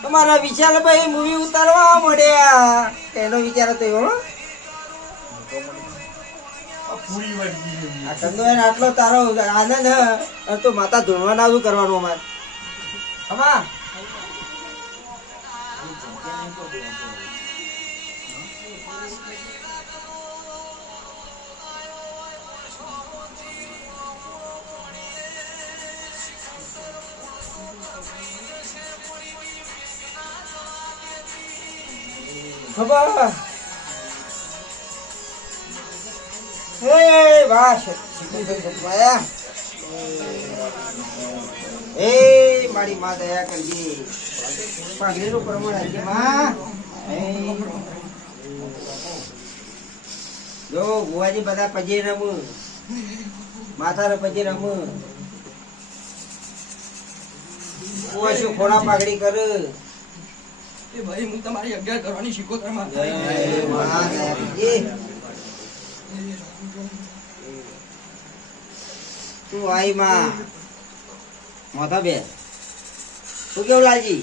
તમારા વિચાર ભાઈ મૂવી ઉતારવા મળ્યા એનો વિચાર હતો એવો આટલો તારો આનંદ તો માતા ધોળવાના શું કરવાનું અમારે અમાર ખબર હે વાહ એ મારી માં દયા કરજે પાઘડીનું પ્રમાણ આજે માં જો બુવાજી બધા પજે રમું માથાને પજે રમું બુવા શું ખોડા પાઘડી કર એ ભાઈ હું તમારી 11 કરવાની શિકોતરમાં તું આઈ માં મોટા બે તું કેવું લાગી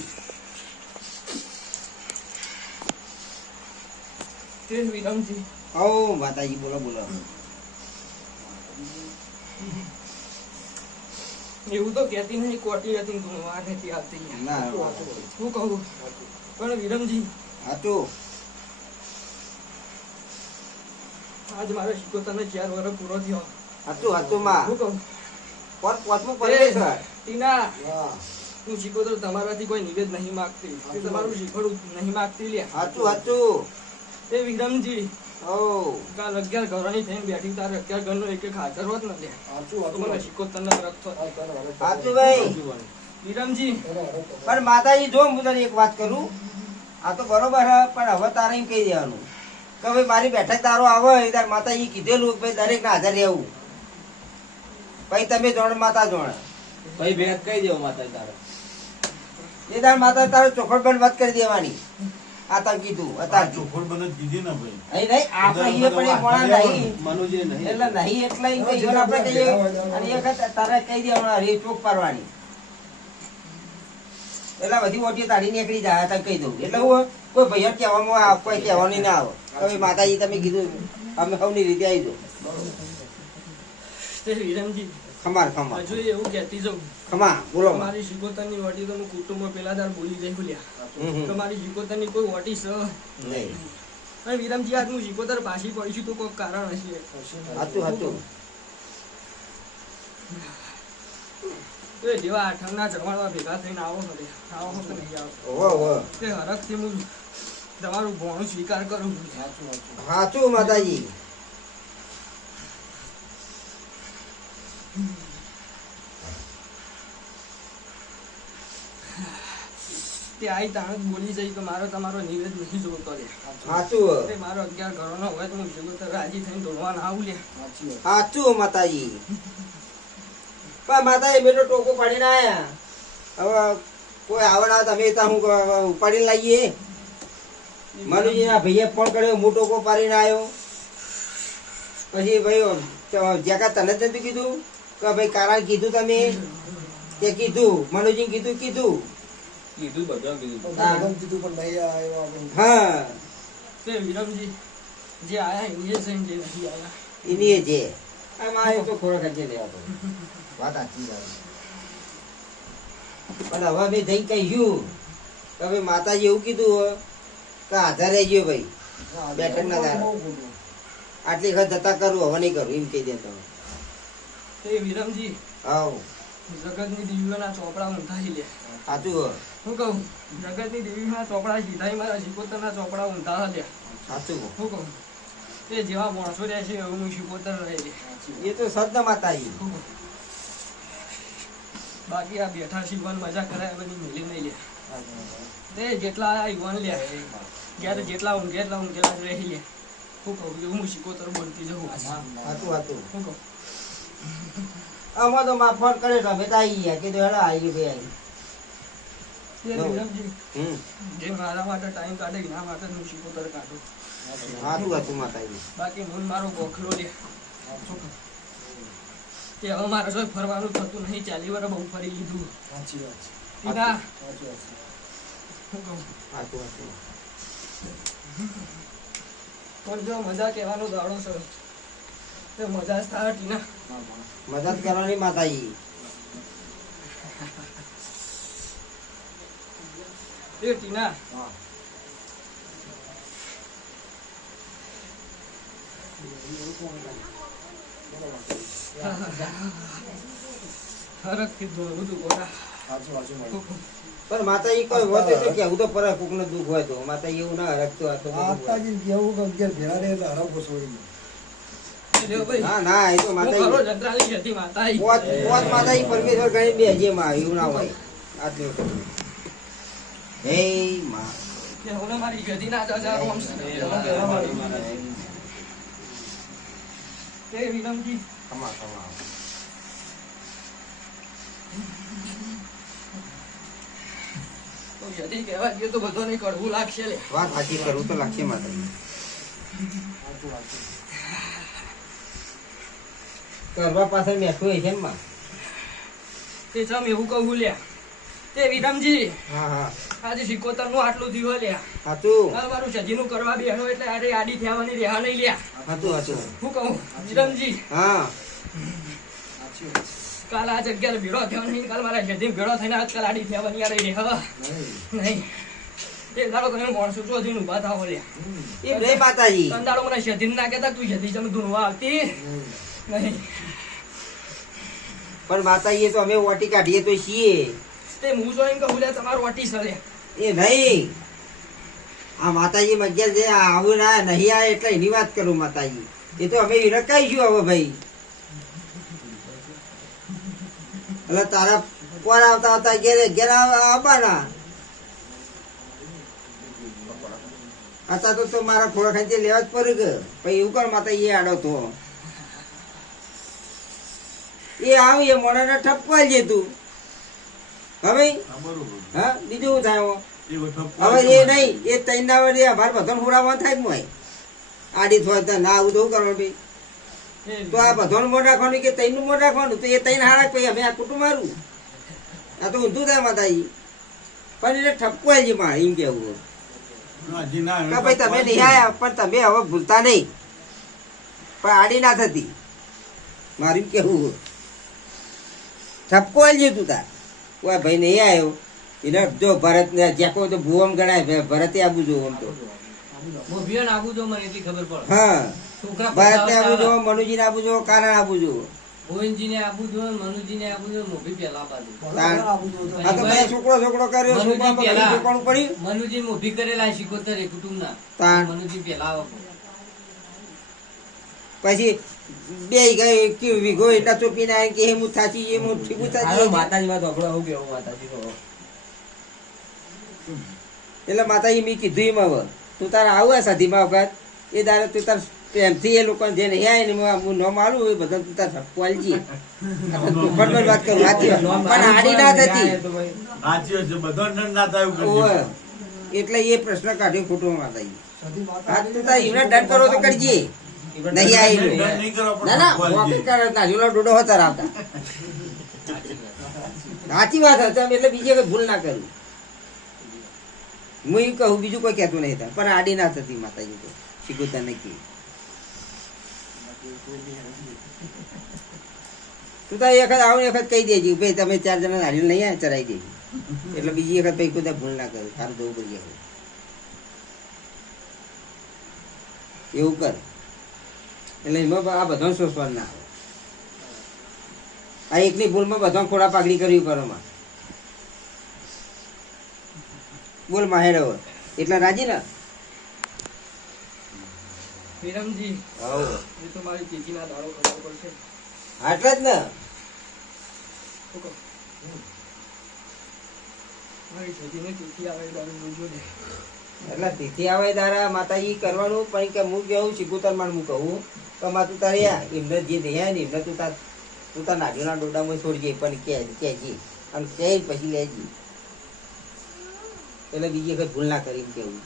ટ્રેન વિરમજી ઓ માતાજી બોલો બોલો એવું તો કહેતી નહીં કોટી હતી તું વાત નથી આવતી ના હું કહું પણ વિરમજી હાચું આજ મારા શિકોતરને 4 વર્ષ પૂરો થયો હાચું માં હું કહું પોતમું પરમેશ્વર ટીના હું શિકોતર તમારાથી કોઈ નિવેદ નહીં માંગતી તમારું શીખવાડું નહીં માંગતી લે હાચું એ વિરમજી ઓ કાલ 11 ઘરની થઈને બેઠી તારે 11 ઘરનો એક હાજર હોત ને લે મને શિકોતરને રખતો હાચું ભાઈ વિરમજી પણ માતાજી જો હું તને એક વાત કરું આ તો બરોબર હે પણ હવે તારે એમ કહી દેવાનું કે ભાઈ મારી બેઠક તારો આવે ત્યારે માતાજી કીધેલું કે ભાઈ દરેક ના હાજર રહેવું ભાઈ તમે જોણ માતા જોણ ભાઈ ભેગ કહી દેવો માતા તારે એ તાર માતા તારો ચોખડ બંધ વાત કરી દેવાની આ તાર કીધું અત્યારે ચોખડ બંધ કીધી ને ભાઈ નહીં આપણે એ પણ એક મોણા નહીં મનુજે નહીં એટલે નહીં એટલે આપણે કહીએ અને એક તારે કહી દેવાનું રે ચોક પાડવાની એટલે બધી મોટી તાળી નીકળી જાય તને કહી દઉં એટલે હું કોઈ ભાઈ કહેવામાં કોઈ કહેવાની ના આવે હવે માતાજી તમે કીધું અમે સૌની રીતે આવી દો તે વિરમજી ખમાર હજુ એવું કહેતી જાઉં ખમા બોલો મારી શિકોતરની વટી તો હું કુટુંબ પેલા દાર બોલી જઈ ખુલ્યા તો મારી શિકોતરની કોઈ વટી છે નહીં અને વિરમજી આજ હું શિકોતર પાછી પડીશું તો કોઈ કારણ હશે હતું એ જેવા આઠમના જમણવા ભેગા થઈને આવો કે નહીં આવો ઓહો તે હરખથી હું તમારું ભોણું સ્વીકાર કરું છું સાચું માતાજી તે આઈ તાણ બોલી જઈ કે મારો તમારો નિવેદ નહીં જોતો લે સાચું તે મારો 11 ઘરનો હોય તો હું શિકોતર રાજી થઈને દોડવા ના આવું લે સાચું માતાજી પણ માતાજી બેટો ટોકો પાડીને આયા હવે કોઈ આવડા તમે ત્યાં હું ઉપાડીને લાવીએ મનુજીના ભાઈએ ફોન કર્યો હું ટોકો પાડીને આવ્યો પછી ભાઈ જ્યાં તને જ નથી કીધું કે ભાઈ કારણ કીધું તમે તે કીધું મનુજી કીધું કીધું બધા કીધું હા તે વિરમજી જે આયા એની છે જે નથી આયા એની જે મારે તો ખોરાક જ લેવા પડે વાત સાચી પણ હવે મેં જઈને કહ્યું કે ભાઈ માતાજી એવું કીધું કે હાજર રહેજો ભાઈ બેઠક ના દાડે આટલી વખત જતા કરું હવે નહીં કરું એમ કહી દે તમે તે વિરમજી આવ જગતની દેવીઓના ચોપડા ઊંધાઈ લે સાચું હું કહું જગતની દેવીના ચોપડા સીધાઈ મારા શિકોતરના ચોપડા ઊંધા લે સાચું હું કહું તે જેવા માણસો રહે છે એવું હું શિકોતર રહે છે એ તો સદ માતાજી બાકી આ બેઠા શિવન મજા કરાય બધી મિલી નહીં લે તે જેટલા આયા યુવાન લે ક્યારે જેટલા ઊંઘે એટલા ઊંઘેલા જ રહી લે હું કહું એવું હું શિકોતર બોલતી જવું સાચું હું કહું આમાં તો માં ફોન કર્યો તો અમે તો આવી ગયા કીધું હેડો આવી ભાઈ આવી એ વિરમજી, હમ જે મારા માટે ટાઈમ કાઢે એના માટે હું શીખોતર કાઢું. સારું હતું માતાજી. બાકી હું મારો ગોખલો લે કે હવે મારે કોઈ ફરવાનું થતું નહીં. 40 વર્ષ બહુ ફરી લીધું. ટીના, શું કહું? સાચું હતું. પણ જો મજા કહેવાનો દાડો છે તો મજા જ થાય ટીના. મદદ કરવાની માતાજી. એ ટીના, હરખથી દોડવું તું ગોરા. પણ માતાજી કોઈ હોત એટલે કેવું તો પર કોક નું દુઃખ હોય તો માતાજી એવું ના હરખતો હતો. લ્યો ભાઈ, ના ના એ તો હું ખરો માતાજી જંત્રાલી હતી માતાજી. પોત પોત માતાજી પરમેશ્વર ગણી બેજે માં એવું ના હોય. આટલું હે માં કે હું મારી ગધીના ચાચા રોમ છે. તે વિરમજી, કમા કમા તો યદી કહેવા ગયો તો બધાને કડવું લાગશે લે. વાત સાચી કરવું તો લાગશે માતાજી. કરવા પાછળ બેઠું હોય છે ને માં. તે ચમ એવું કહું લ્યા. તે વિરમજી, હા હા આજે 77 નું આટલું થયું લ્યા. હતું આ મારું સજીનું કરવા બેઠો એટલે આરે આડી થવાની રેહા નહીં લ્યા. હતું હતું શું કહું વિરમજી, હા કાલ આ જગ્યાએ ભેળો થયો નહીં. કાલ મારા સજી ભેળો થઈને આજકાલ આડી થવાની આરે રેહા નહીં. એ દાડો તમે માણસો છો જઈને ઊભા થાવ લ્યા. એ રે માતાજી. કંદાડો મને સજીને ના કહેતા તું સજી તમે ધૂણવા આવતી નહીં. પણ માતાજી તો અમે ઓટી કાઢીએ તો છીએ. તે હું જો એમ કહું લ્યા તમારું અટી સરે. એ નહીં આ માતાજી મગ્યા જે આવું ના નહીં આવે એટલે એની વાત કરું માતાજી. એ તો અમે વિરકાઈશું હવે ભાઈ. એટલે તારા કોણ આવતા આવતા ઘેર આવવાના. અત્યારે તો મારા ખોળા ખાંચી લેવા જ પડે કે પછી એવું કર માતાજી આડો તો એ આવી એ મોડાને ઠપવા જ તું હવે હા બીજું શું થાય હવે એ નહીં એ તૈન ના વડે અમારે બધાને હુડાવવા થાય જ મોય આડી થોડા ના આવું તો શું કરવાનું ભાઈ. તો આ બધાનું મોઢ રાખવાનું કે તૈનનું મોઢ રાખવાનું તો એ તૈન હારા પછી અમે આ કુટુંબ મારું આ તો ઊંધું થાય માતાજી. પણ એટલે ઠપકો જ માં એમ કેવું કે ભાઈ તમે નહીં આયા પણ તમે હવે ભૂલતા નહીં પણ આડી ના થતી મારું કેવું. ઠપકો જ તું તાર કોઈ ભાઈ નહીં આવ્યો એને જો ભરત ને જેકો તો ભુવમ ગણાય ભરતે આબુ જો આમ તો મોભિયન આબુ જો મને એટલી ખબર પડે. હા છોકરા ભરત ને આબુ જો મનુજી ને આબુ જો કારણ આબુ જો ગોવિંદજી ને આબુ જો મનુજી ને આબુ જો મોભી પેલા બાજુ. આ તો બધા છોકરો છોકરો કર્યો છોકરા છોકરું પડ્યું મનુજી મોભી કરેલા 77 કુટુંબ ના. તાણ મનુજી પેલા આવો. પછી બે ગઈ કે વિગો એટલા ચોપીને આવે કે હું થાચી એ હું ઠીકું થાચી માતાજી માં ધોકડો આવું કેવું માતાજી તો એટલે માતાજી મેં કીધું એમ હવે તું તારે આવું સાધીમાં વખત એ દારે તું તાર પ્રેમથી એ લોકો જે નહીં આવે ને હું ન મારું એ બધા તું તાર ઠપવાલજી વાત કરું સાચી વાત પણ આડી ના થતી ઓવે. એટલે એ પ્રશ્ન કાઢ્યો ખોટો માતાજી. આ તું તાર એમને દંડ કરો તો કરજે નહીં આવી ના ના વોકિંગ કરે નાજુલો ડોડો હતા આવતા સાચી વાત હતા એટલે બીજી વખત ભૂલ ના કરું. હું એમ કહું બીજું કોઈ કહેતું નહીં હતા પણ આડી ના થતી માતાજી તો શીખવતા નથી. તું તો એક વખત આવું વખત કહી દેજે ભાઈ તમે 4 જણા નારિયેળ નહીં આવે ચરાઈ દેજે એટલે બીજી વખત ભાઈ કોઈ ભૂલ ના કરું સારું જવું પડી જાય એવું કર. એટલે એમાં આ બધા સોચવા ના આવે. આ એકની ભૂલમાં બધા ખોડા પાઘડી કરવી પરોમાં. બોલ માહેર હવે એટલા રાજી ને વિરમજી, હવ એ તો મારી ચીચીના દાડો ખબર પડશે. આટલા જ ને શું કહું? મારી સજીને ચીઠી આવે એ દાડો જોજો ને. એટલે તિથિ આવે દારા માતાજી કરવાનું પણ કે હું કેવું શીખું તાર હું કહું તો માતું તારે એમને જે નહીં ને એમને તું તાર નાગીના ડોડામાં છોડજે પણ કહેજે અને કહે પછી લેજે એટલે બીજી કઈ ભૂલ ના કરી એમ કેવું.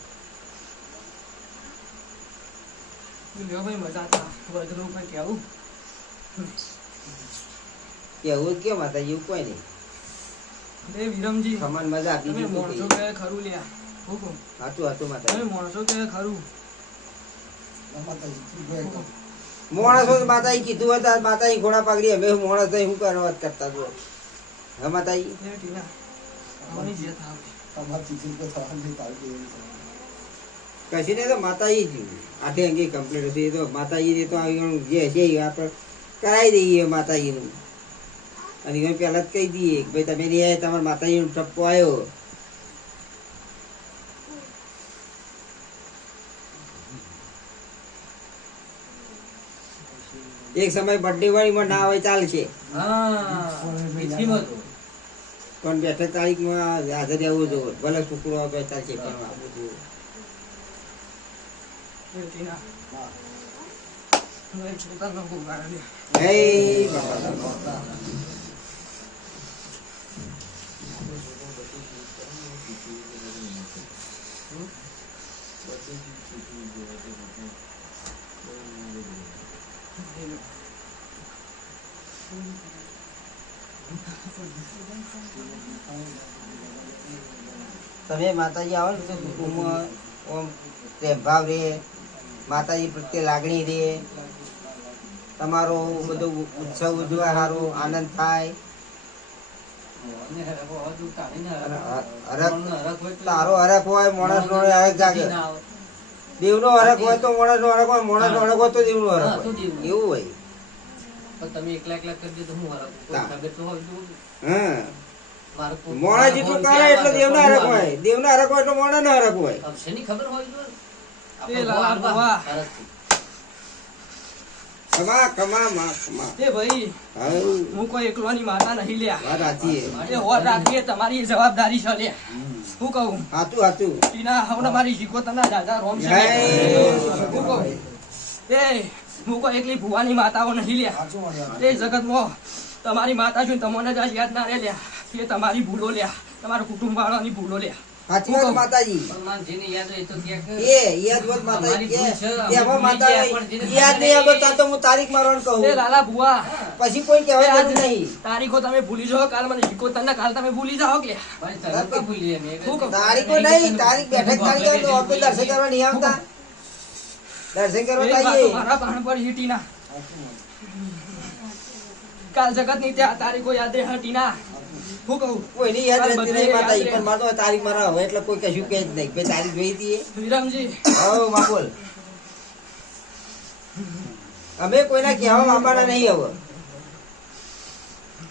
લ્યો ભાઈ મજા હતા વધનું કઈ કેવું કેવું જ કે માતાજી એવું કોઈ નહીં. એ વિરમજી ખમણ મજા આપી તમે દીધું માણસો કઈ. કે ખરું લ્યા હુકુમ હાચું તમે માતાજી. માણસો કે ખરું માણસો તો માતાજી કીધું હતા માતાજી ઘોડા પાઘડી અમે માણસ થઈ શું કરવા વાત કરતા છો. હા માતાજી એ ટીના આવની જે થાવ કશી ને તો માતાજી જ આઠે અંગે કમ્પ્લીટ હશે. એ તો માતાજી તો આવી જે હશે એ આપણે કરાવી દઈએ માતાજીનું. અને એને પહેલા જ કહી દઈએ કે ભાઈ તમે નહીં આવ્યા તમારા માતાજીનો ટપ્પો આવ્યો. એક સમય બર્થડે વાળીમાં ના હોય ચાલશે પણ બેઠક તારીખમાં હાજર આવવું જોઈએ. ભલે છોકરો આવે તો ચાલશે પણ આવવું જોઈએ. એ ટીના હું છોકરા નો ગુગાર લે હે બાપા. તમે માતાજી આવો ને તો કુટુંબમાં ઓમ પ્રેમ ભાવ રે, માતાજી પ્રત્યે લાગણી રે, તમારો બધો ઉત્સવ ઉજવા સારો આનંદ થાય. તારો હરખ હોય માણસ નો હરખ જાગે. દેવ નો હરખ હોય તો માણસ નો હરખ હોય, માણસ નો હરખ હોય તો દેવ નો હરખ હોય. એવું હોય. તમે એકલા એકલા કરી દે તો હું હરખ ખબર તો હોય હા મોણા જેટલું કરે એટલે દેવ ના હરખ હોય, દેવ ના હરખ હોય એટલે મોણા ના હરખ હોય. શેની ખબર હોય તો એ લાલા બાવા કમા કમા માં કમા. એ ભાઈ હા હું કોઈ એકલોની માતા નહીં લ્યા વાત સાચી એ હોર રાખીએ તમારી જવાબદારી છે લ્યા હું કહું સાચું સાચું. ટીના હવને મારી શીખો તને દાદા રોમ છે જય. હું કહું એ હું કોઈ એકલી ભુવાની માતાઓ નહીં લ્યા એ જગતમાં તમારી માતા છું તમને જ આ યાદ ના રે લ્યા એ તમારી ભૂલો લ્યા તમારા કુટુંબ વાળાની ભૂલો લ્યા સાચી વાત માતાજી. જેને યાદ હોય તો ક્યાંક એ યાદ વાત માતાજી કે એમાં માતા યાદ નહીં આવે તો હું તારીખ મારવાનું કહું. એ લાલા ભુવા પછી કોઈ કહેવા જરૂર નહીં. તારીખો તમે ભૂલી જાઓ કાલ મને શીખો તને કાલ તમે ભૂલી જાઓ કે ભાઈ તરત તો ભૂલીએ મેં શું કહું? તારીખો નહીં, તારીખ બેઠક તારીખ આવે તો આપણે દર્શન કરવા નહીં આવતા. દર્શન કરવા એક વાત જઈએ. મારા પાણ પર ઈ ટીના કાલ જગત ની ત્યાં તારીખો યાદ રહે ટીના હું કહું કોઈની યાદ રહેતી નહીં માતાજી, પણ મારે તો તારીખ મારા હવે એટલે કોઈ કશું કહે જ નહીં. ભાઈ તારીખ જોઈ હતી એ? વિરમજી હઉ માં બોલ. અમે કોઈના કહેવા માંગવાના નહીં હવે.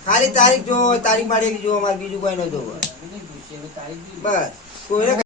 ખાલી તારીખ જોવો, તારીખ મારેલી જોવો, અમારે બીજું કોઈ ન જોવો. તારીખ બસ કોઈને